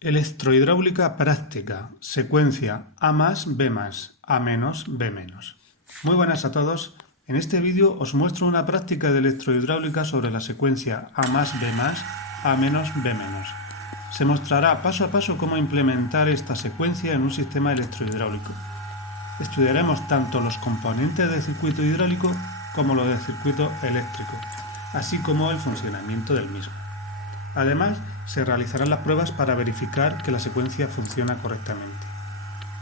Electrohidráulica práctica, secuencia A más, B más, A menos, B menos. Muy buenas a todos. En este vídeo os muestro una práctica de electrohidráulica sobre la secuencia A más, B más, A menos, B menos. Se mostrará paso a paso cómo implementar esta secuencia en un sistema electrohidráulico. Estudiaremos tanto los componentes del circuito hidráulico como los del circuito eléctrico, así como el funcionamiento del mismo. Además, se realizarán las pruebas para verificar que la secuencia funciona correctamente.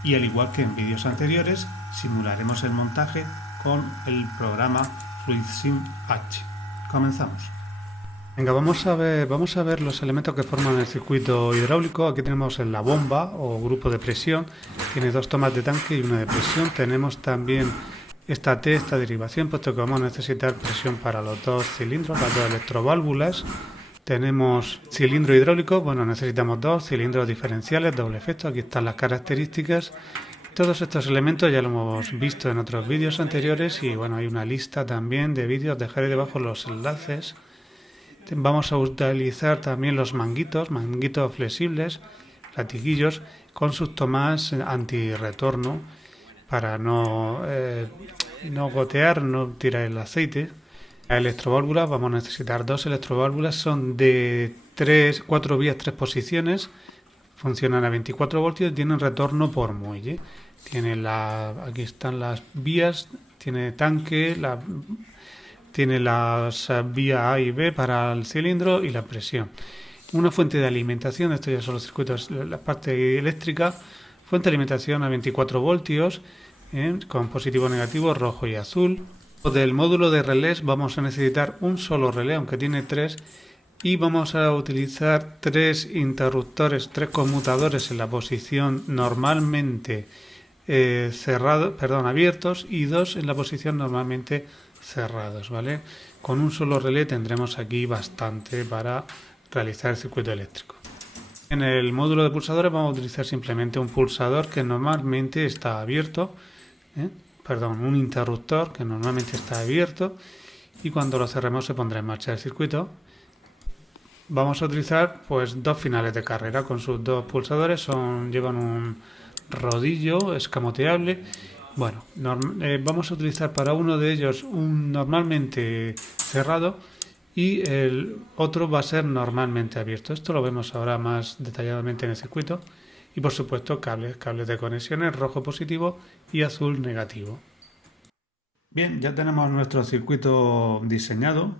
Y al igual que en vídeos anteriores, simularemos el montaje con el programa FluidSim H. Comenzamos. Venga, vamos a ver los elementos que forman el circuito hidráulico. Aquí tenemos la bomba o grupo de presión. Tiene dos tomas de tanque y una de presión. Tenemos también esta derivación, puesto que vamos a necesitar presión para los dos cilindros, las dos electroválvulas. Tenemos cilindro hidráulico, bueno, necesitamos dos cilindros diferenciales, doble efecto, aquí están las características. Todos estos elementos ya lo hemos visto en otros vídeos anteriores y bueno, hay una lista también de vídeos, dejaré debajo los enlaces. Vamos a utilizar también los manguitos flexibles, latiguillos, con sus tomas antirretorno para no gotear, no tirar el aceite. La electroválvula, vamos a necesitar dos electroválvulas, son de 4 vías, 3 posiciones, funcionan a 24 voltios y tienen retorno por muelle. Aquí están las vías, tiene tanque, tiene las vías A y B para el cilindro y la presión. Una fuente de alimentación, esto ya son los circuitos, la parte eléctrica, fuente de alimentación a 24 voltios, con positivo, negativo, rojo y azul. Del módulo de relés vamos a necesitar un solo relé, aunque tiene 3, y vamos a utilizar 3 interruptores, 3 conmutadores en la posición normalmente abiertos y 2 en la posición normalmente cerrados, ¿vale? Con un solo relé tendremos aquí bastante para realizar el circuito eléctrico. En el módulo de pulsadores vamos a utilizar simplemente un pulsador que normalmente está abierto, un interruptor que normalmente está abierto, y cuando lo cerremos se pondrá en marcha el circuito. Vamos a utilizar pues dos finales de carrera con sus dos pulsadores, llevan un rodillo escamoteable. Bueno, vamos a utilizar para uno de ellos un normalmente cerrado y el otro va a ser normalmente abierto. Esto lo vemos ahora más detalladamente en el circuito. Y por supuesto cables de conexiones, rojo positivo y azul negativo. Bien, ya tenemos nuestro circuito diseñado,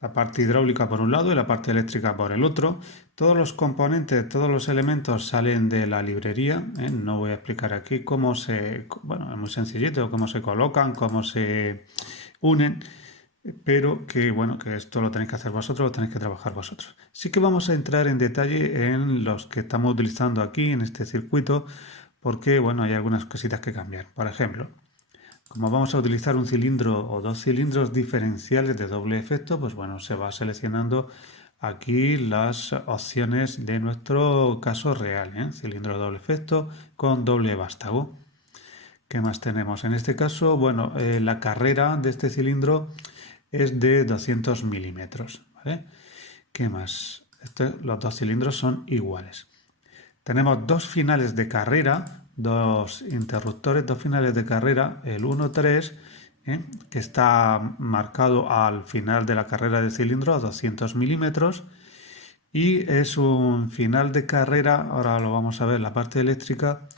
la parte hidráulica por un lado y la parte eléctrica por el otro. Todos los componentes, todos los elementos salen de la librería. No voy a explicar aquí cómo es muy sencillito, cómo se colocan, cómo se unen, pero que esto lo tenéis que hacer vosotros, lo tenéis que trabajar vosotros. Sí que vamos a entrar en detalle en los que estamos utilizando aquí en este circuito, porque hay algunas cositas que cambiar. Por ejemplo, como vamos a utilizar un cilindro o dos cilindros diferenciales de doble efecto, se va seleccionando aquí las opciones de nuestro caso real, cilindro de doble efecto con doble vástago. ¿Qué más tenemos? En este caso, la carrera de este cilindro es de 200 milímetros, ¿vale? ¿Qué más? Los dos cilindros son iguales. Tenemos dos finales de carrera, dos interruptores, dos finales de carrera, el 1-3, que está marcado al final de la carrera del cilindro a 200 milímetros, y es un final de carrera, ahora lo vamos a ver, la parte eléctrica,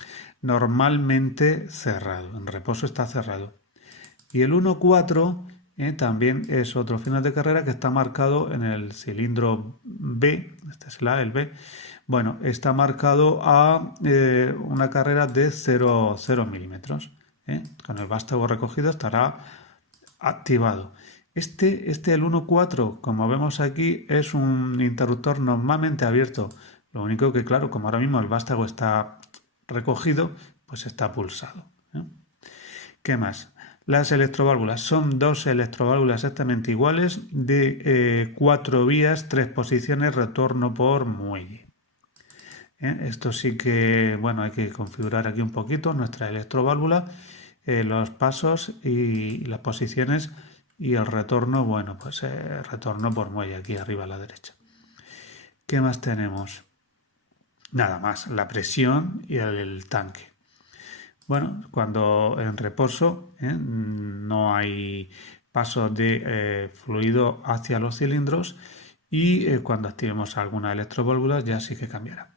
normalmente cerrado, en reposo está cerrado. Y el 1-4 también es otro final de carrera que está marcado en el cilindro B, este es el B, está marcado a una carrera de 0 milímetros. Con el vástago recogido estará activado. El 1-4, como vemos aquí, es un interruptor normalmente abierto. Lo único que, claro, como ahora mismo el vástago está recogido, pues está pulsado. ¿Qué más? Las electroválvulas son dos electroválvulas exactamente iguales de 4 vías, 3 posiciones, retorno por muelle. Esto sí que, hay que configurar aquí un poquito nuestra electroválvula, los pasos y las posiciones y el retorno, retorno por muelle aquí arriba a la derecha. ¿Qué más tenemos? Nada más, la presión y el tanque. Bueno, cuando en reposo no hay paso de fluido hacia los cilindros y cuando activemos alguna electroválvula ya sí que cambiará.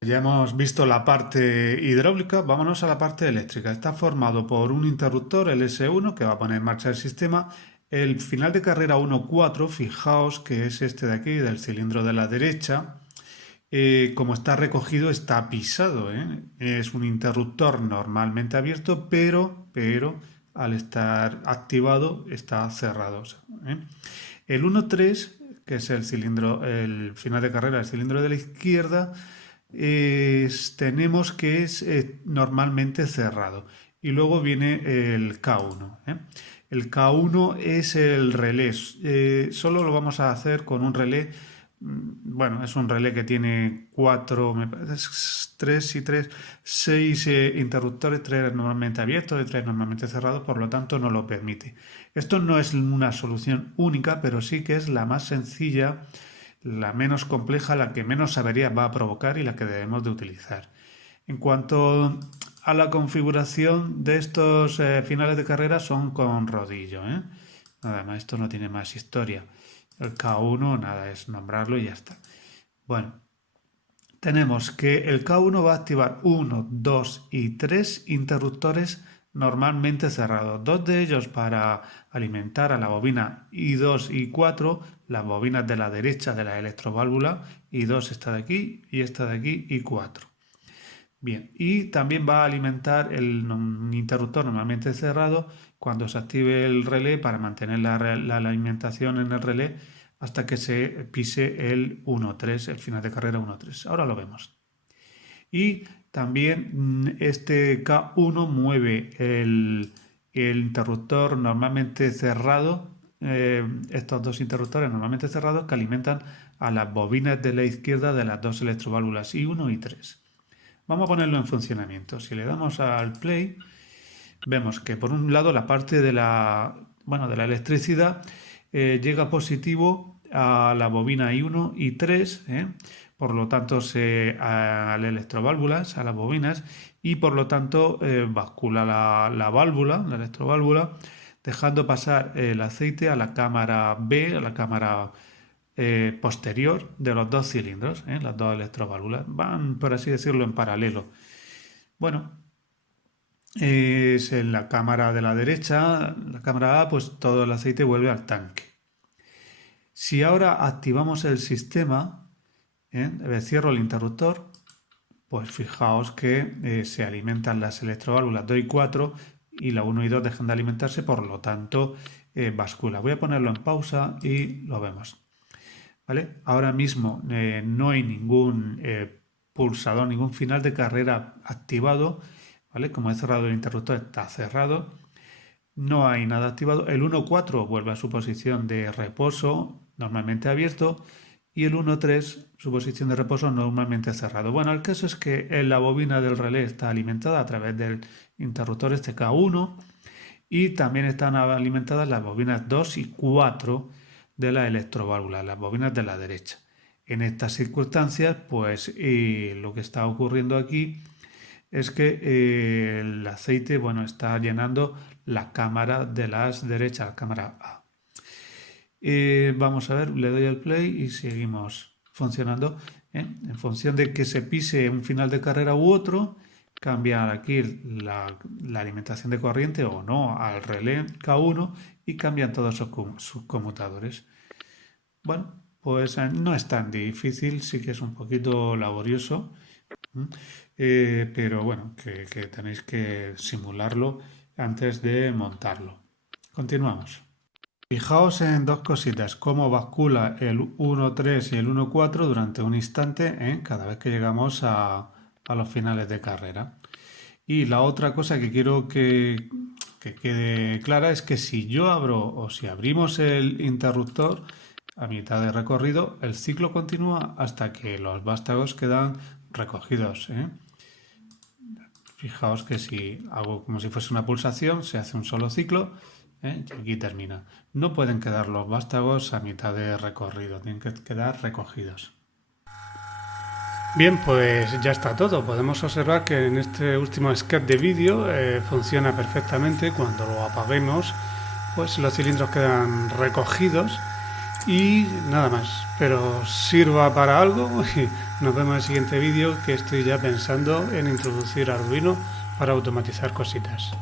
Ya hemos visto la parte hidráulica, vámonos a la parte eléctrica. Está formado por un interruptor, el S1, que va a poner en marcha el sistema. El final de carrera 1.4, fijaos que es este de aquí, del cilindro de la derecha. Como está recogido, está pisado, ¿eh? Es un interruptor normalmente abierto, pero al estar activado está cerrado, ¿eh? El 1.3, que es el cilindro, el final de carrera, el cilindro de la izquierda, tenemos que es normalmente cerrado. Y luego viene el K1, ¿eh? El K1 es el relé. Solo lo vamos a hacer con un relé. Bueno, es un relé que tiene seis interruptores, tres normalmente abiertos y tres normalmente cerrados, por lo tanto no lo permite. Esto no es una solución única, pero sí que es la más sencilla, la menos compleja, la que menos averías va a provocar y la que debemos de utilizar. En cuanto a la configuración de estos finales de carrera, son con rodillo, ¿eh? Nada más, esto no tiene más historia. El K1, nada, es nombrarlo y ya está. Bueno, tenemos que el K1 va a activar 1, 2 y 3 interruptores normalmente cerrados. Dos de ellos para alimentar a la bobina I2 y 4, las bobinas de la derecha de la electroválvula, I2 está de aquí y esta de aquí y 4. Bien, y también va a alimentar el interruptor normalmente cerrado cuando se active el relé para mantener la alimentación en el relé hasta que se pise el 1.3, el final de carrera 1.3. Ahora lo vemos. Y también este K1 mueve el interruptor normalmente cerrado, estos dos interruptores normalmente cerrados que alimentan a las bobinas de la izquierda de las dos electroválvulas I1 y 3. Vamos a ponerlo en funcionamiento. Si le damos al play, vemos que por un lado la parte de la electricidad llega positivo a la bobina I1 y 3, por lo tanto a las electroválvulas, a las bobinas, y por lo tanto bascula la válvula, la electroválvula, dejando pasar el aceite a la cámara B, a la cámara posterior de los dos cilindros, las dos electroválvulas. Van, por así decirlo, en paralelo. Bueno, es en la cámara de la derecha, la cámara A, pues todo el aceite vuelve al tanque. Si ahora activamos el sistema, cierro el interruptor, pues fijaos que se alimentan las electroválvulas 2 y 4 y la 1 y 2 dejan de alimentarse, por lo tanto bascula. Voy a ponerlo en pausa y lo vemos. ¿Vale? Ahora mismo no hay ningún pulsador, ningún final de carrera activado, ¿vale? Como he cerrado el interruptor, está cerrado. No hay nada activado. El 1.4 vuelve a su posición de reposo, normalmente abierto, y el 1.3 su posición de reposo normalmente cerrado. Bueno, el caso es que la bobina del relé está alimentada a través del interruptor este K1 y también están alimentadas las bobinas 2 y 4 de la electroválvula, las bobinas de la derecha. En estas circunstancias, pues lo que está ocurriendo aquí es que el aceite, bueno, está llenando la cámara de las derechas, la cámara A. Vamos a ver, le doy al play y seguimos funcionando. En función de que se pise un final de carrera u otro, cambia aquí la alimentación de corriente o no al relé K1 y cambian todos sus conmutadores. Bueno, pues no es tan difícil, sí que es un poquito laborioso, pero bueno, que tenéis que simularlo antes de montarlo. Continuamos. Fijaos en dos cositas, cómo bascula el 1.3 y el 1.4 durante un instante, cada vez que llegamos a los finales de carrera. Y la otra cosa que quiero que quede clara es que si yo abro o si abrimos el interruptor a mitad de recorrido, el ciclo continúa hasta que los vástagos quedan recogidos. Fijaos que si hago como si fuese una pulsación, se hace un solo ciclo y aquí termina. No pueden quedar los vástagos a mitad de recorrido, tienen que quedar recogidos. Bien, pues ya está todo. Podemos observar que en este último sketch de vídeo funciona perfectamente. Cuando lo apaguemos, pues los cilindros quedan recogidos y nada más. Pero sirva para algo y nos vemos en el siguiente vídeo, que estoy ya pensando en introducir Arduino para automatizar cositas.